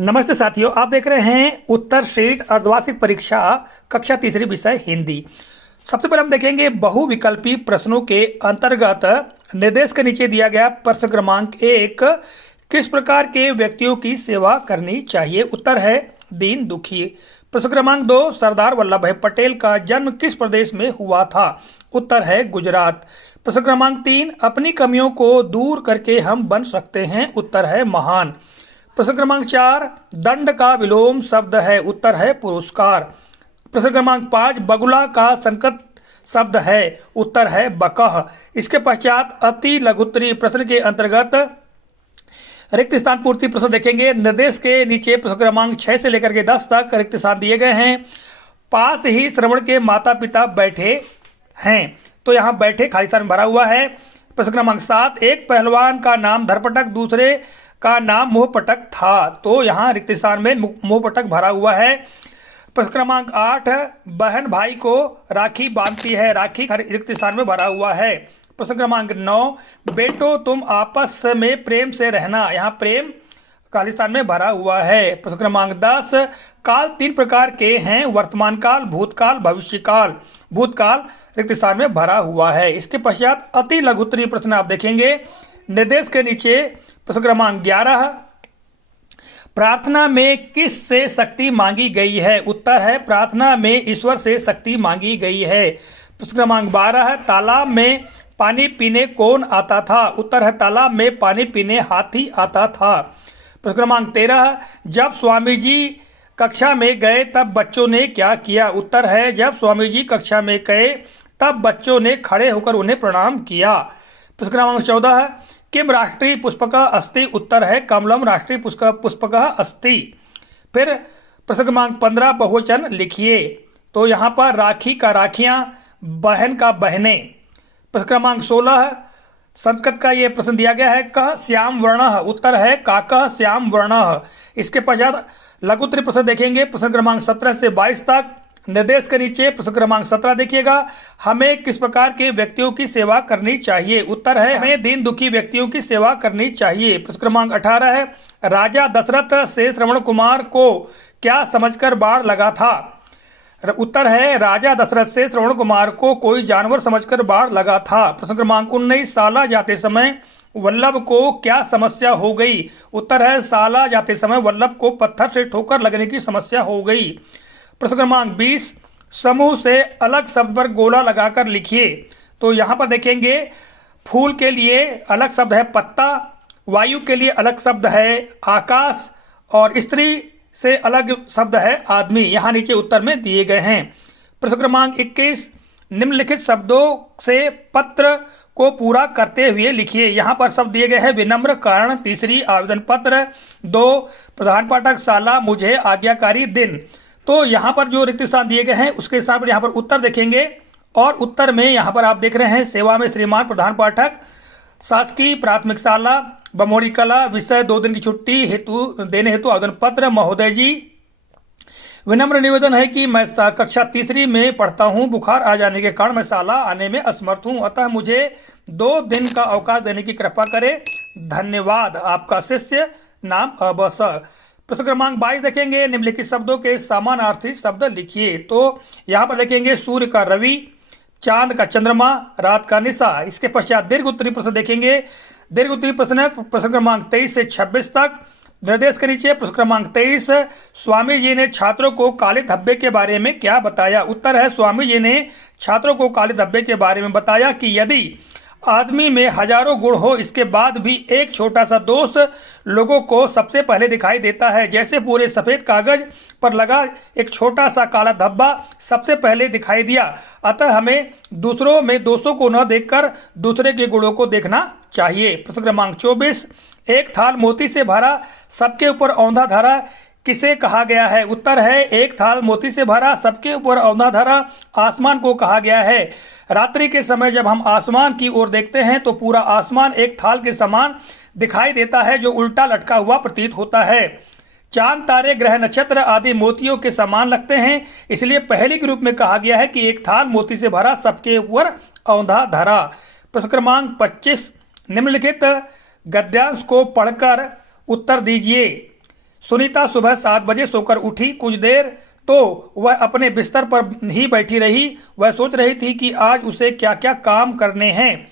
नमस्ते साथियों, आप देख रहे हैं उत्तर शीट अर्धवार्षिक परीक्षा कक्षा तीसरी विषय हिंदी। सबसे पहले हम देखेंगे बहुविकल्पी प्रश्नों के अंतर्गत निर्देश के नीचे दिया गया प्रश्न क्रमांक 1, किस प्रकार के व्यक्तियों की सेवा करनी चाहिए? उत्तर है दीन दुखी। प्रश्न क्रमांक 2, सरदार वल्लभ भाई पटेल का जन्म किस प्रदेश में हुआ था? उत्तर है गुजरात। प्रश्न क्रमांक 3, अपनी कमियों को दूर करके हम बन सकते हैं? उत्तर है महान। प्रश्न क्रमांक 4, दंड का विलोम शब्द है? उत्तर है पुरस्कार। प्रश्न क्रमांक 5, बगुला का संकेत शब्द है? उत्तर है बकह। इसके पश्चात अति लघुत्तरी प्रश्न के अंतर्गत रिक्त स्थान पूर्ति प्रश्न देखेंगे। निर्देश के नीचे प्रश्न क्रमांक 6 से लेकर के 10 तक रिक्त स्थान दिए गए हैं। पास ही श्रवण के माता पिता बैठे हैं, तो यहाँ बैठे खाली स्थान भरा हुआ है। प्रश्न क्रमांक 7, एक पहलवान का नाम धरपटक, दूसरे का नाम मोहपटक था, तो यहाँ रिक्त स्थान में मोहपटक भरा हुआ है। प्रश्न क्रमांक 8, बहन भाई को राखी बांधती है, राखी रिक्त स्थान में भरा हुआ है। प्रश्न क्रमांक 9, बेटो तुम आपस में प्रेम से रहना, यहाँ प्रेम खाली स्थान में भरा हुआ है। प्रश्न क्रमांक 10, काल 3 प्रकार के हैं, वर्तमान काल, भूतकाल, भविष्यकाल। भूतकाल रिक्त स्थान में भरा हुआ है। इसके पश्चात अति लघुत्तरी प्रश्न आप देखेंगे। निर्देश के नीचे प्रश्न क्रमांक 11, प्रार्थना में किस से शक्ति मांगी गई है? उत्तर है प्रार्थना में ईश्वर से शक्ति मांगी गई है। प्रश्न क्रमांक 12, तालाब में पानी पीने कौन आता था? उत्तर है तालाब में पानी पीने हाथी आता था। प्रश्न क्रमांक 13, जब स्वामी जी कक्षा में गए तब बच्चों ने क्या किया? उत्तर है जब स्वामी जी कक्षा में गए तब बच्चों ने खड़े होकर उन्हें प्रणाम किया। प्रश्न क्रमांक 14, किम राष्ट्रीय पुष्पक अस्ति? उत्तर है कमलम राष्ट्रीय पुष्पक अस्ति। फिर प्रश्न क्रमांक 15, बहुवचन लिखिए, तो यहाँ पर राखी का राखियां, बहन का बहने। प्रश्न क्रमांक 16, संस्कृत का ये प्रश्न दिया गया है, कह श्याम वर्ण, उत्तर है काकः श्याम वर्ण। इसके पश्चात लघुत्तरी प्रश्न देखेंगे प्रश्न क्रमांक 17 से 22 तक। निर्देश के नीचे प्रश्न क्रमांक 17 देखिएगा, हमें किस प्रकार के व्यक्तियों की सेवा करनी चाहिए? उत्तर है हमें दीन दुखी व्यक्तियों की सेवा करनी चाहिए। प्रश्न क्रमांक 18 है, राजा दशरथ से श्रवण कुमार को क्या समझकर बाण लगा था? उत्तर है राजा दशरथ से श्रवण कुमार को कोई जानवर समझकर बाण लगा था। प्रश्न क्रमांक 19, साला जाते समय वल्लभ को क्या समस्या हो गई? उत्तर है साला जाते समय वल्लभ को पत्थर से ठोकर लगने की समस्या हो गई। प्रश्न क्रमांक 20, समूह से अलग शब्द पर गोला लगाकर लिखिए, तो यहाँ पर देखेंगे फूल के लिए अलग शब्द है पत्ता, वायु के लिए अलग शब्द है आकाश और स्त्री से अलग शब्द है आदमी। यहाँ नीचे उत्तर में दिए गए हैं। प्रश्न क्रमांक 21, निम्नलिखित शब्दों से पत्र को पूरा करते हुए लिखिए। यहाँ पर शब्द दिए गए हैं विनम्र, कारण, तीसरी आवेदन पत्र, 2 प्रधान पाठक, साला, मुझे, आज्ञाकारी, दिन। तो यहाँ पर जो रिक्त स्थान दिए गए हैं उसके हिसाब पर यहाँ पर उत्तर देखेंगे, और उत्तर में यहाँ पर आप देख रहे हैं सेवा में श्रीमान प्रधान पाठक, शासकीय प्राथमिक शाला बमोरी कला, विषय 2 दिन की छुट्टी देने हेतु आवेदन पत्र। महोदय जी, विनम्र निवेदन है कि मैं कक्षा तीसरी में पढ़ता हूं, बुखार आ जाने के कारण मैं शाला आने में असमर्थ हूं, अतः मुझे 2 दिन का अवकाश देने की कृपा करें, धन्यवाद, आपका शिष्य, नाम अबस। प्रश्न क्रमांक 22 देखेंगे, निम्नलिखित शब्दों के समानार्थी शब्द लिखिए, तो यहाँ पर देखेंगे सूर्य का रवि, चांद का चंद्रमा, रात का निशा। इसके पश्चात दीर्घ उत्तरी प्रश्न देखेंगे। दीर्घ उत्तरी प्रश्न क्रमांक 23 से 26 तक। निर्देश के नीचे प्रश्न क्रमांक 23, स्वामी जी ने छात्रों को काले धब्बे के बारे में क्या बताया? उत्तर है स्वामी जी ने छात्रों को काले धब्बे के बारे में बताया कि यदि आदमी में हजारों गुण हो, इसके बाद भी एक छोटा सा दोष लोगों को सबसे पहले दिखाई देता है, जैसे पूरे सफेद कागज पर लगा एक छोटा सा काला धब्बा सबसे पहले दिखाई दिया। अतः हमें दूसरों में दोषों को न देखकर दूसरे के गुणों को देखना चाहिए। प्रश्न क्रमांक 24, एक थाल मोती से भरा, सबके ऊपर औंधा धरा, किसे कहा गया है? उत्तर है एक थाल मोती से भरा, सबके ऊपर औंधा धरा, आसमान को कहा गया है। रात्रि के समय जब हम आसमान की ओर देखते हैं तो पूरा आसमान एक थाल के समान दिखाई देता है जो उल्टा लटका हुआ प्रतीत होता है। चांद, तारे, ग्रह, नक्षत्र आदि मोतियों के समान लगते हैं, इसलिए पहले के रूप में कहा गया है कि एक थाल मोती से भरा, सबके ऊपर औंधा धरा। प्रश्न क्रमांक 25, निम्नलिखित गद्यांश को पढ़कर उत्तर दीजिए। सुनीता सुबह 7 बजे सोकर उठी। कुछ देर तो वह अपने बिस्तर पर ही बैठी रही। वह सोच रही थी कि आज उसे क्या क्या काम करने हैं।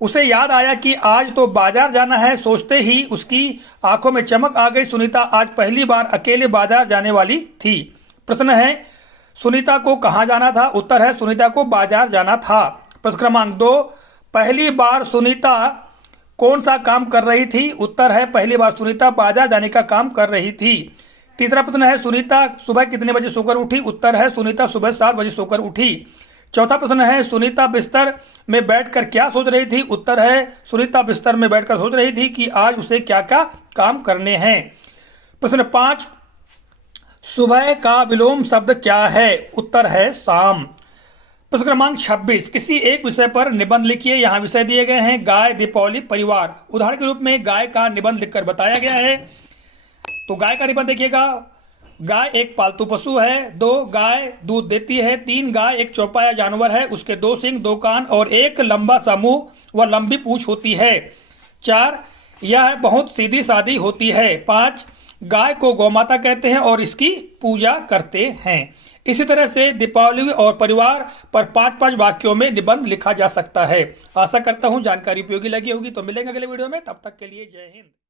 उसे याद आया कि आज तो बाजार जाना है। सोचते ही उसकी आंखों में चमक आ गई। सुनीता आज पहली बार अकेले बाजार जाने वाली थी। प्रश्न है, सुनीता को कहाँ जाना था? उत्तर है, सुनीता को बाजार जाना था। प्रश्न क्रमांक 2, पहली बार सुनीता कौन सा काम कर रही थी? उत्तर है, पहली बार सुनीता बाजार जाने का काम कर रही थी। तीसरा प्रश्न है, सुनीता सुबह कितने बजे सोकर उठी? उत्तर है, सुनीता सुबह 7 बजे सोकर उठी। चौथा प्रश्न है, सुनीता बिस्तर में बैठकर क्या सोच रही थी? उत्तर है, सुनीता बिस्तर में बैठकर सोच रही थी कि आज उसे क्या क्या काम करने हैं। प्रश्न 5, सुबह का विलोम शब्द क्या है? उत्तर है, शाम। प्रश्न क्रमांक 26, किसी एक विषय पर निबंध लिखिए। यहाँ विषय दिए गए हैं, गाय, दीपावली, परिवार। उदाहरण के रूप में गाय का निबंध लिखकर बताया गया है। तो गाय का निबंध देखिएगा, गाय एक पालतू पशु है। 2, गाय दूध देती है। 3, गाय एक चौपाया जानवर है। उसके 2 सींग, 2 कान और एक लंबा सा मुंह व लंबी पूंछ होती है। 4, यह बहुत सीधी सादी होती है। 5, गाय को गौमाता कहते हैं और इसकी पूजा करते हैं। इसी तरह से दीपावली और परिवार पर 5-5 वाक्यों में निबंध लिखा जा सकता है। आशा करता हूं जानकारी उपयोगी लगी होगी। तो मिलेंगे अगले वीडियो में, तब तक के लिए जय हिंद।